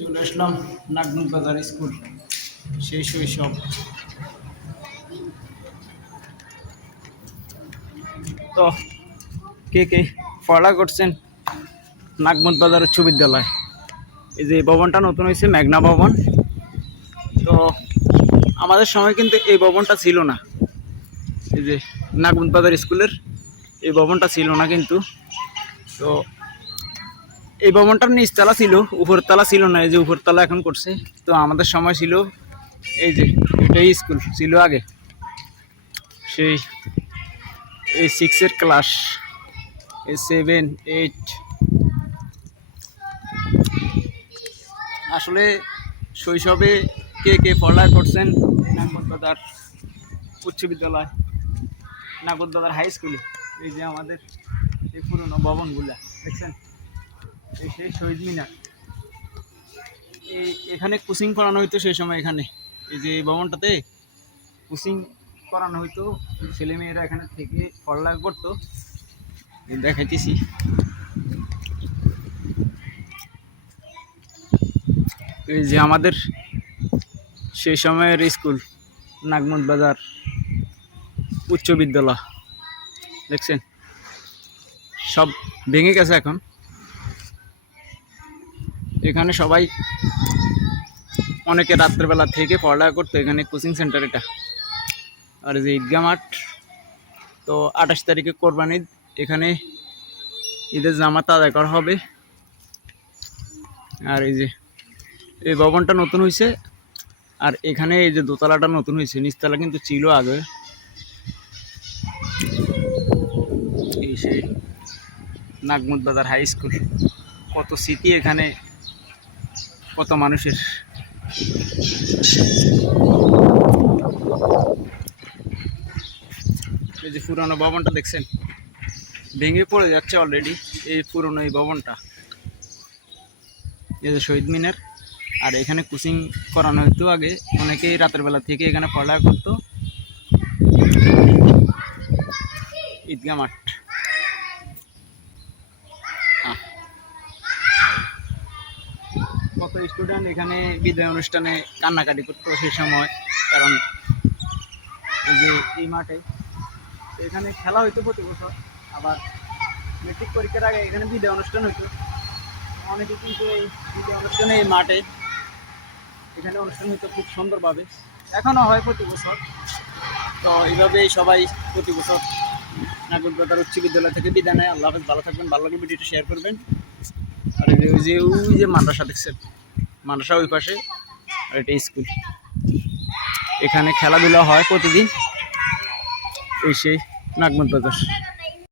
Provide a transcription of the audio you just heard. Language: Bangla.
চলে আসলাম নাগমুখ বাজার স্কুল, সেই শৈশব। তো কে কে পড়া করছেন নাগমুখ বাজার উচ্চ বিদ্যালয়? এই যে ভবনটা নতুন হয়েছে, মেঘনা ভবন। তো আমাদের সময় কিন্তু এই ভবনটা ছিল না। এই যে নাগমুখ বাজার স্কুলের এই ভবনটা ছিল না কিন্তু। তো এই ভবনটার নিচতলা ছিল, উপরতলা ছিল না। এই যে উপরতলা এখন করছে। তো আমাদের সময় ছিল এই যে এটাই স্কুল ছিল আগে, সেই এই 6-এর ক্লাস, এই 7, 8। আসলে শৈশবে কে কে পড়ালেখা করছেন নাগমুখ উচ্চ বিদ্যালয়, নাগমুখ হাই স্কুলে? এই যে আমাদের এই পুরনো ভবনগুলা দেখছেন, এই সেই শহীদ মিনার। এখানে কোচিং করানো হইতো সেই সময়। এখানে এই যে এই ভবনটাতে কোচিং করানো হইতো, ছেলেমেয়েরা এখানে থেকে পড়ালেখা করতো। দেখাইতেছি, এই যে আমাদের সেই সময়ের স্কুল নাগমুখ বাজার উচ্চ বিদ্যালয় দেখছেন, সব ভেঙে গেছে এখন। এখানে সবাই অনেকে রাত্রেবেলা থেকে পড়ালেখা করতো, এখানে কোচিং সেন্টার এটা। আর যে ঈদগাহ মাঠ, তো 28 তারিখে কোরবানি ঈদ, এখানে ঈদের জামাত আদায় করা হবে। আর এই যে এই ভবনটা নতুন হয়েছে, আর এখানে এই যে দোতলাটা নতুন হয়েছে, নিচতলা কিন্তু ছিল আগে। এই সেই নাগমুখ বাজার হাই স্কুল, কত স্মৃতি এখানে, কত মানুষের। এই যে পুরনো ভবনটা দেখছেন, ভেঙে পড়ে যাচ্ছে অলরেডি। এই পুরনো এই ভবনটা, এই যে শহীদ মিনার। আর এখানে কোচিং করানো হতো আগে, অনেকেই রাতের বেলা থেকে এখানে পড়ালেখা করতো। ঈদগাহ মাঠ, কত স্টুডেন্ট এখানে বিদায় অনুষ্ঠানে কান্নাকাটি করতো সেই সময়। কারণ এই যে এই মাঠে এখানে খেলা হইতো প্রতি বছর। আবার মেট্রিক পরীক্ষার আগে এখানে বিদায় অনুষ্ঠান হইতো। অনেকে কিন্তু এই বিদায় অনুষ্ঠানে এই মাঠে এখানে অনুষ্ঠান হইতো খুব সুন্দরভাবে, এখনও হয় প্রতি বছর। তো এইভাবেই সবাই প্রতি বছর নাগমুখ বাজার উচ্চ বিদ্যালয় থেকে বিদায় নেয়। আল্লাহ হাফেজ, ভালো থাকবেন, ভালো লাগলে ভিডিওটা শেয়ার করবেন। আর ওই যে মাদ্রাসা দেখছেন, মাদ্রাসা ওই পাশে, আর এটা স্কুল। এখানে খেলাধুলা হয় প্রতিদিন। এই সেই নাগমুখ বাজার।